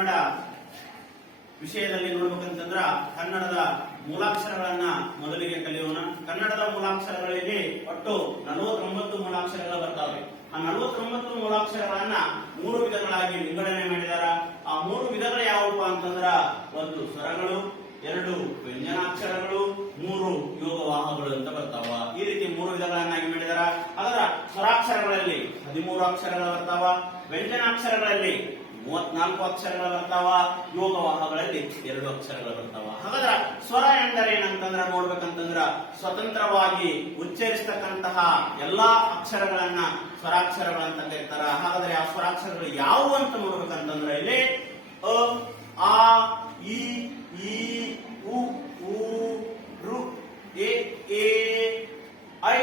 ಕನ್ನಡ ವಿಷಯದಲ್ಲಿ ನೋಡ್ಬೇಕಂತಂದ್ರ ಕನ್ನಡದ ಮೂಲಾಕ್ಷರಗಳನ್ನ ಮೊದಲಿಗೆ ಕಲಿಯೋಣ. ಕನ್ನಡದ ಮೂಲಾಕ್ಷರಗಳಲ್ಲಿ ಒಟ್ಟು 49 ಮೂಲಾಕ್ಷರಗಳು ಬರ್ತಾವೆ. ಆ 49 ಮೂಲಾಕ್ಷರಗಳನ್ನ 3 ವಿಧಗಳಾಗಿ ವಿಂಗಡಣೆ ಮಾಡಿದಾರ. ಆ 3 ವಿಧಗಳು ಯಾವುವು ಅಂತಂದ್ರ 1 ಸ್ವರಗಳು, 2 ವ್ಯಂಜನಾಕ್ಷರಗಳು, 3 ಯೋಗವಾಹಗಳು ಅಂತ ಬರ್ತಾವ. ಈ ರೀತಿ 3 ವಿಧಗಳನ್ನಾಗಿ ಮಾಡಿದಾರ. ಅದರ ಸ್ವರಾಕ್ಷರಗಳಲ್ಲಿ 13 ಅಕ್ಷರಗಳು ಬರ್ತಾವ, ವ್ಯಂಜನಾಕ್ಷರಗಳಲ್ಲಿ 34 ಅಕ್ಷರಗಳು ಬರ್ತಾವ, ಯೋಗವಾಹಗಳಲ್ಲಿ 2 ಅಕ್ಷರಗಳು ಬರ್ತಾವ. ಹಾಗಾದ್ರೆ ಸ್ವರ ಎಂದರೆ ಏನಂತಂದ್ರ ನೋಡ್ಬೇಕಂತಂದ್ರ ಸ್ವತಂತ್ರವಾಗಿ ಉಚ್ಚರಿಸತಕ್ಕಂತಹ ಎಲ್ಲಾ ಅಕ್ಷರಗಳನ್ನ ಸ್ವರಾಕ್ಷರಗಳಂತ ಕರೀತಾರ. ಹಾಗಾದ್ರೆ ಆ ಸ್ವರಾಕ್ಷರಗಳು ಯಾವುವು ಅಂತ ನೋಡ್ಬೇಕಂತಂದ್ರ ಇಲ್ಲಿ ಅ, ಆ, ಇ, ಈ, ಉ, ಊ, ಋ, ಎ, ಐ,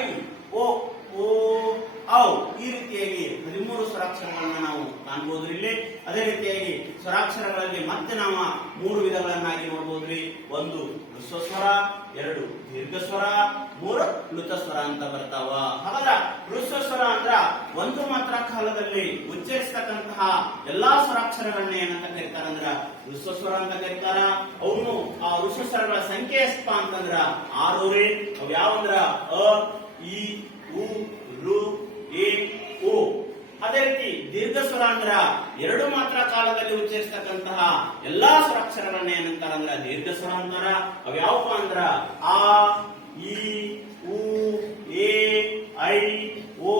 ಓ, ಔ. ಈ ರೀತಿಯಾಗಿ 13 ಸ್ವರಾಕ್ಷರಗಳನ್ನ ನಾವು ಕಾಣಬಹುದ್ರಿ ಇಲ್ಲಿ. ಅದೇ ರೀತಿಯಾಗಿ ಸ್ವರಾಕ್ಷರಗಳಲ್ಲಿ ಮತ್ತೆ ನಾವು 3 ವಿಧಗಳನ್ನಾಗಿ ನೋಡಬಹುದ್ರಿ. 1 ಹ್ರಸ್ವ ಸ್ವರ, 2 ದೀರ್ಘ ಸ್ವರ, 3 ಪ್ಲುತ ಸ್ವರ ಅಂತ ಬರ್ತಾವ. ಹಾಗಾದ್ರ ಹ್ರಸ್ವ ಸ್ವರ ಅಂದ್ರ ಒಂದು ಮಾತ್ರ ಕಾಲದಲ್ಲಿ ಉಚ್ಚರಿಸತಕ್ಕಂತಹ ಎಲ್ಲಾ ಸ್ವರಾಕ್ಷರಗಳನ್ನ ಏನಂತ ಕರೀತಾರಂದ್ರ ಹ್ರಸ್ವ ಸ್ವರ ಅಂತ ಕರೀತಾರ. ಅವನು ಆ ಹ್ರಸ್ವ ಸ್ವರಗಳ ಸಂಖ್ಯೆ ಎಷ್ಟಪ್ಪ ಅಂತಂದ್ರ 6 ರೀ. ಅವ್ ಯಾವಂದ್ರ ಅ, ಇ, ಉ, ಋ, ಎ, ಓ. ಅದೇ ರೀತಿ ದೀರ್ಘ ಸ್ವರ ಅಂದ್ರ 2 ಮಾತ್ರ ಕಾಲದಲ್ಲಿ ಉಚ್ಚರಿಸತಕ್ಕಂತಹ ಎಲ್ಲಾ ಸ್ವರಾಕ್ಷರಗಳನ್ನ ಏನಂತಾರಂದ್ರ ದೀರ್ಘ ಸ್ವರ ಅಂತಾರ. ಅವ್ಯಾವಪ್ಪ ಅಂದ್ರ ಆ, ಇ, ಉ, ಎ, ಐ, ಓ,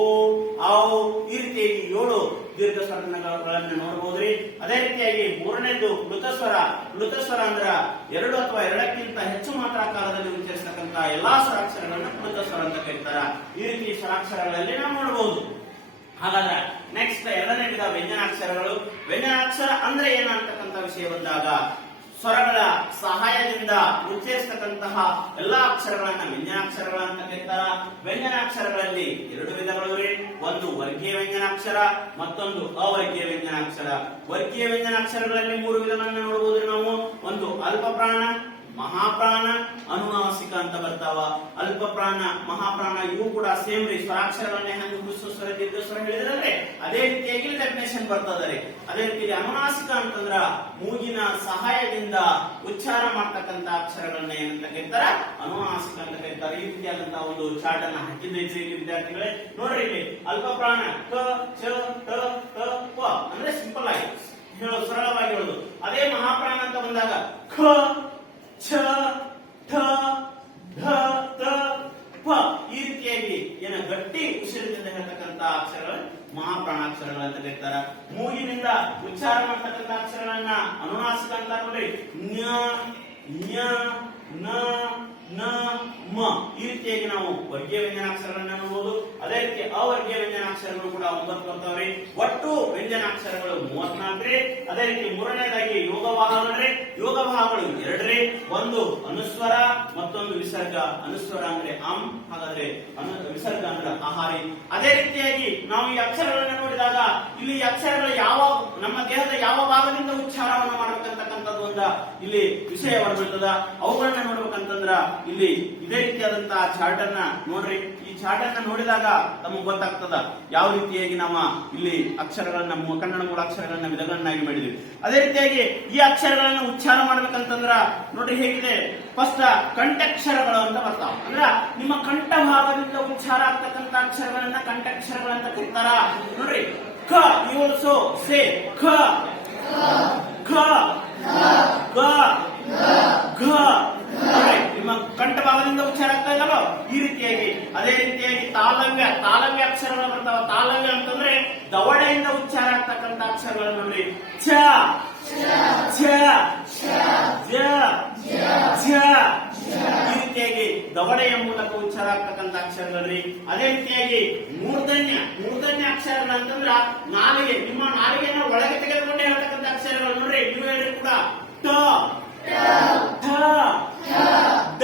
ಔ. ಈ ರೀತಿಯಾಗಿ 7 ದೀರ್ಘ ಸ್ವರಗಳನ್ನ ನೋಡಬಹುದ್ರಿ. ಅದೇ ರೀತಿಯಾಗಿ 3ನೇದು ಪ್ಲುತ ಸ್ವರ. ಪ್ಲುತ ಸ್ವರ ಅಂದ್ರ 2 ಅಥವಾ 2ಕ್ಕಿಂತ ಹೆಚ್ಚು ಮಾತ್ರ ಕಾಲದಲ್ಲಿ ಉಚ್ಚರಿಸತಕ್ಕಂತ ಎಲ್ಲಾ ಸ್ವರಾಕ್ಷರಗಳನ್ನ ಪ್ಲುತ ಸ್ವರ ಅಂತ ಕರೀತಾರ. ಈ ರೀತಿ ಸ್ವರಾಕ್ಷರಗಳಲ್ಲಿ ನಾವು ನೋಡಬಹುದು. ಹಾಗಾದ್ರೆ ನೆಕ್ಸ್ಟ್ 2ನೇ ವಿಧ ವ್ಯಂಜನಾಕ್ಷರಗಳು. ವ್ಯಂಜನಾಕ್ಷರ ಅಂದ್ರೆ ಏನಂತಕ್ಕಂಥ ವಿಷಯ ಬಂದಾಗ ಸ್ವರಗಳ ಸಹಾಯದಿಂದ ಉಚ್ಚರಿಸತಕ್ಕಂತಹ ಎಲ್ಲಾ ಅಕ್ಷರಗಳನ್ನ ವ್ಯಂಜನಾಕ್ಷರಗಳಂತ ಕರೀತಾರ. ವ್ಯಂಜನಾಕ್ಷರಗಳಲ್ಲಿ 2 ವಿಧಗಳು ರೀ. 1 ವರ್ಗೀಯ ವ್ಯಂಜನಾಕ್ಷರ, ಮತ್ತೊಂದು ಅವರ್ಗೀಯ ವ್ಯಂಜನಾಕ್ಷರ. ವರ್ಗೀಯ ವ್ಯಂಜನಾಕ್ಷರಗಳಲ್ಲಿ 3 ವಿಧಗಳನ್ನ ನೋಡಬಹುದ್ರಿ ನಾವು. 1 ಅಲ್ಪ ಪ್ರಾಣ, ಮಹಾಪ್ರಾಣ, ಅನುನಾಸಿಕ ಅಂತ ಬರ್ತಾವ. ಅಲ್ಪ ಪ್ರಾಣ, ಮಹಾಪ್ರಾಣ ಇವು ಕೂಡ ಸೇಮ್ ರೀ. ಸ್ವರಾಕ್ಷರಗಳನ್ನೇ ಹಂಗೆ ಹ್ರಸ್ವ ಸ್ವರ, ದೀರ್ಘ ಸ್ವರ ಹೇಳಿದ್ರೆ ಅದೇ ರೀತಿಯಾಗಿ ಡೆಫಿನೇಷನ್ ಬರ್ತದೆ. ಅದೇ ರೀತಿ ಅನುನಾಸಿಕ ಅಂತಂದ್ರ ಮೂಗಿನ ಸಹಾಯದಿಂದ ಉಚ್ಚಾರ ಮಾಡ್ತಕ್ಕಂತ ಅಕ್ಷರಗಳನ್ನ ಏನಂತ ಕರೀತಾರ ಅನುನಾಸಿಕ ಅಂತ ಕರೀತಾರೆ. ಈ ರೀತಿಯಾದಂತಹ ಒಂದು ಚಾರ್ಟ್ ಅನ್ನ ಹಾಕಿದ್ರಿ ವಿದ್ಯಾರ್ಥಿಗಳೇ. ನೋಡ್ರಿ ಇಲ್ಲಿ ಅಲ್ಪ ಪ್ರಾಣ ಕ, ಚ, ಟ, ತ, ಪ ಅಂದ್ರೆ ಸಿಂಪಲ್ ಆಗಿ ಹೇಳೋದು, ಸರಳವಾಗಿ ಹೇಳೋದು. ಅದೇ ಮಹಾಪ್ರಾಣ ಅಂತ ಬಂದಾಗ ಖ, ಛ, ಠ, ಢ, ತ, ಪ ಈ ರೀತಿಯಾಗಿ ಏನ ಗಟ್ಟಿ ಉಸಿರಿನಿಂದ ಹೇಳ್ತಕ್ಕಂತ ಅಕ್ಷರಗಳು ಮಹಾಪ್ರಾಣಾಕ್ಷರಗಳು ಅಂತ ಕರೀತಾರ. ಮೂಗಿನಿಂದ ಉಚ್ಚಾರ ಮಾಡ್ತಕ್ಕಂಥ ಅಕ್ಷರಗಳನ್ನ ಅನುನಾಸಿಕ ಅಂತ ನೋಡ್ರಿ. ನ್ಯ, ನ್ಯ, ನ, ನ, ಮ ಈ ರೀತಿಯಾಗಿ ನಾವು ವರ್ಗೀಯ ವ್ಯಂಜನಾಕ್ಷರಗಳನ್ನ ನೋಡಬಹುದು. ಅದೇ ರೀತಿ ಅವರ್ಗೀಯ ವ್ಯಂಜನಾಕ್ಷರಗಳು ಕೂಡ 9 ಬರ್ತಾವ್ರಿ. ಒಟ್ಟು ವ್ಯಂಜನಾಕ್ಷರಗಳು 34 ರೀ. ಅದೇ ರೀತಿ 3ನೇದಾಗಿ ಯೋಗವಾಹಗಳು. ಯೋಗವಾಹಗಳು 2 ರೀ. 1 ಅನುಸ್ವರ, ಮತ್ತೊಂದು ವಿಸರ್ಗ. ಅನುಸ್ವರ ಅಂದ್ರೆ ಅಂ, ಹಾಗಾದ್ರೆ ವಿಸರ್ಗ ಅಂದ್ರೆ ಆಹಾರಿ. ಅದೇ ರೀತಿಯಾಗಿ ನಾವು ಈ ಅಕ್ಷರಗಳನ್ನ ನೋಡಿದಾಗ ಇಲ್ಲಿ ಅಕ್ಷರಗಳು ಯಾವ ನಮ್ಮ ದೇಹದ ಯಾವ ಭಾಗದಿಂದ ಉಚ್ಚಾರವನ್ನು ಮಾಡಬೇಕಂತಕ್ಕಂಥದ್ದು ಒಂದ ಇಲ್ಲಿ ವಿಷಯ ಬರ್ಬಿಡ್ತದ. ಅವುಗಳನ್ನ ನೋಡ್ಬೇಕಂತಂದ್ರ ಇಲ್ಲಿ ಇದೇ ರೀತಿಯಾದಂತಹ ಚಾರ್ಟ್ ಅನ್ನ ನೋಡ್ರಿ. ಈ ಚಾರ್ಟ್ ಅನ್ನ ನೋಡಿದಾಗ ನಮಗೆ ಗೊತ್ತಾಗ್ತದ ಯಾವ ರೀತಿಯಾಗಿ ನಾವು ಇಲ್ಲಿ ಅಕ್ಷರಗಳನ್ನ ಕನ್ನಡ ಮೂಲಾಕ್ಷರಗಳನ್ನ ವಿಧಗಳನ್ನಾಗಿ ಮಾಡಿದ್ವಿ. ಅದೇ ರೀತಿಯಾಗಿ ಈ ಅಕ್ಷರಗಳನ್ನ ಉಚ್ಚಾರ ಮಾಡ್ಬೇಕಂತಂದ್ರ ನೋಡ್ರಿ ಹೇಗಿದೆ. ಫಸ್ಟ್ ಕಂಠಾಕ್ಷರಗಳು ಅಂತ ಬರ್ತಾವ. ಅಂದ್ರ ನಿಮ್ಮ ಕಂಠ ಭಾಗದಿಂದ ಉಚ್ಚಾರ ಆಗ್ತಕ್ಕಂಥ ಅಕ್ಷರಗಳನ್ನ ಕಂಠಾಕ್ಷರಗಳಂತ ಕರೀತಾರ. ನೋಡ್ರಿ ಕ, ಯು ಆಲ್ಸೋ ಸೇ ಖ, ಖ, ಗ, ಘ. ನಿಮ್ಮ ಕಂಠ ಭಾಗದಿಂದ ಉಚ್ಚಾರ ಆಗ್ತಾ ಇದ್ದಲ್ಲ ಈ ರೀತಿಯಾಗಿ. ಅದೇ ರೀತಿಯಾಗಿ ತಾಲವ್ಯ, ತಾಲವ್ಯ ಅಕ್ಷರಗಳು ಬರ್ತಾವ. ತಾಲವ್ಯ ಅಂತಂದ್ರೆ ದವಡೆಯಿಂದ ಉಚ್ಚಾರ ಆಗ್ತಕ್ಕಂಥ ಅಕ್ಷರಗಳು ನೋಡ್ರಿ. ಛ, ಛ, ಜ, ಝ ಈ ರೀತಿಯಾಗಿ ದವಡೆಯ ಮೂಲಕ ಉಚ್ಚಾರ ಆಗ್ತಕ್ಕಂಥ ಅಕ್ಷರಗಳ್ರಿ. ಅದೇ ರೀತಿಯಾಗಿ ಮೂರ್ಧನ್ಯ, ಮೂರ್ಧನ್ಯ ಅಕ್ಷರಗಳು ಅಂತಂದ್ರ ನಾಲಿಗೆ, ನಿಮ್ಮ ನಾಲಿಗೆನ ಒಳಗೆ ತೆಗೆದುಕೊಂಡೇ ಹೇಳ್ತಕ್ಕಂಥ ಅಕ್ಷರಗಳು ನೋಡ್ರಿ. ನೀವು ಹೇಳ್ರಿ ಕೂಡ ಟ, ಠ, ಡ,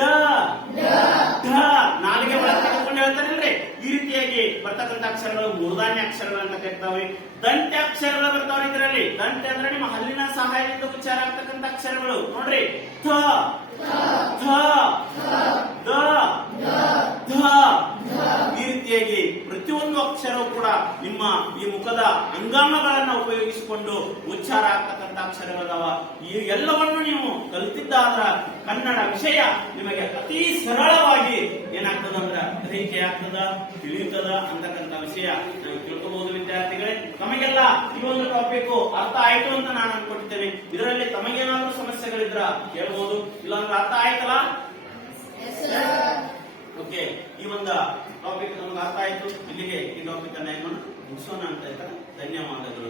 ಢ ನಾಲಿಗೆ ಒಳಗೆ ತೆಗೆದುಕೊಂಡು ಹೇಳ್ತಾರಲ್ರಿ. ಈ ರೀತಿಯಾಗಿ ಬರ್ತಕ್ಕಂಥ ಅಕ್ಷರಗಳು ಮೂರ್ಧಾನ್ಯ ಅಕ್ಷರಗಳು ಅಂತ ಕರಿತಾವೆ. ದಂತ್ಯ ಅಕ್ಷರಗಳು ಬರ್ತಾವೆ ಇದರಲ್ಲಿ. ದಂತ್ಯ ಅಂದ್ರೆ ನಿಮ್ಮ ಹಲ್ಲಿನ ಸಹಾಯದಿಂದ ಉಚ್ಚಾರ ಆಗ್ತಕ್ಕಂಥ ಅಕ್ಷರಗಳು. ನೋಡ್ರಿ, ಥ ಥ ದ ಧ. ಈ ರೀತಿಯಾಗಿ ಪ್ರತಿಯೊಂದು ಅಕ್ಷರವು ಕೂಡ ನಿಮ್ಮ ಈ ಮುಖದ ಅಂಗಾಂಗಗಳನ್ನ ಉಪಯೋಗಿಸಿಕೊಂಡು ಉಚ್ಚಾರ ಆಗ್ತಕ್ಕಂಥ ಅಕ್ಷರಗಳದಾವ. ಈ ಎಲ್ಲವನ್ನು ನೀವು ಕಲಿತಿದ್ದಾದ್ರ ಕನ್ನಡ ವಿಷಯ ನಿಮಗೆ ಅತಿ ಸರಳವಾಗಿ ಏನಾಗ್ತದಂದ್ರ ಗ್ರಹಿಕೆ ಆಗ್ತದ, ತಿಳಿಯುತ್ತದ ಅಂತಕ್ಕಂಥ ವಿಷಯ ನಾವು ತಿಳ್ಕೋಬಹುದು. ವಿದ್ಯಾರ್ಥಿಗಳೇ, ತಮಗೆಲ್ಲ ಈ ಒಂದು ಟಾಪಿಕ್ ಅರ್ಥ ಆಯ್ತು ಅಂತ ನಾನು ಅನ್ಕೊಟ್ಟಿದ್ದೇನೆ. ಇದರಲ್ಲಿ ತಮಗೇನಾದ್ರೂ ಸಮಸ್ಯೆಗಳಿದ್ರ ಕೇಳಬಹುದು, ಇಲ್ಲಾಂದ್ರೆ ಅರ್ಥ ಆಯ್ತಲ್ಲ? ಓಕೆ, ಈ ಒಂದು ಟಾಪಿಕ್ ನಮ್ಗೆ ಅರ್ಥ ಆಯ್ತು. ಇಲ್ಲಿಗೆ ಈ ಟಾಪಿಕ್ ಅನ್ನ ಮುಗಿಸೋಣ ಅಂತ ಹೇಳ್ತಾರೆ. ಧನ್ಯವಾದಗಳು.